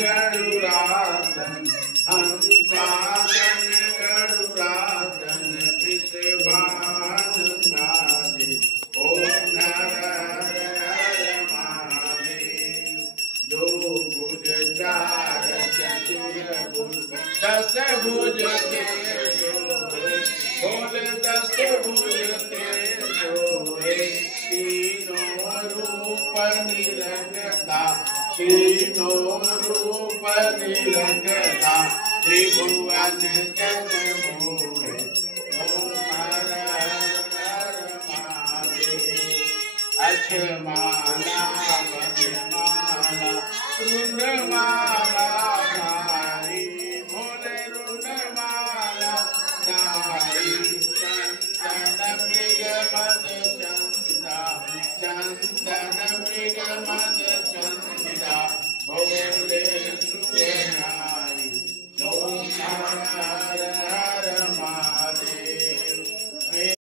गरुड़ासन हंसासन गरुड़ासन वृषभान नादे ओम नर हर महादेव। दो भुज चार चतुर भुज दस भुज के बोल दस भुज के सोए तीनों रूप निरंता तीनों रूप निरंता त्रिभुवन जन मोहे ओम हर हर महादेव। अक्षमाला वनमाला रुद्रमाला धारी भोले रुद्रमाला धारी चंदन मृग मद चंदा चंदन मृग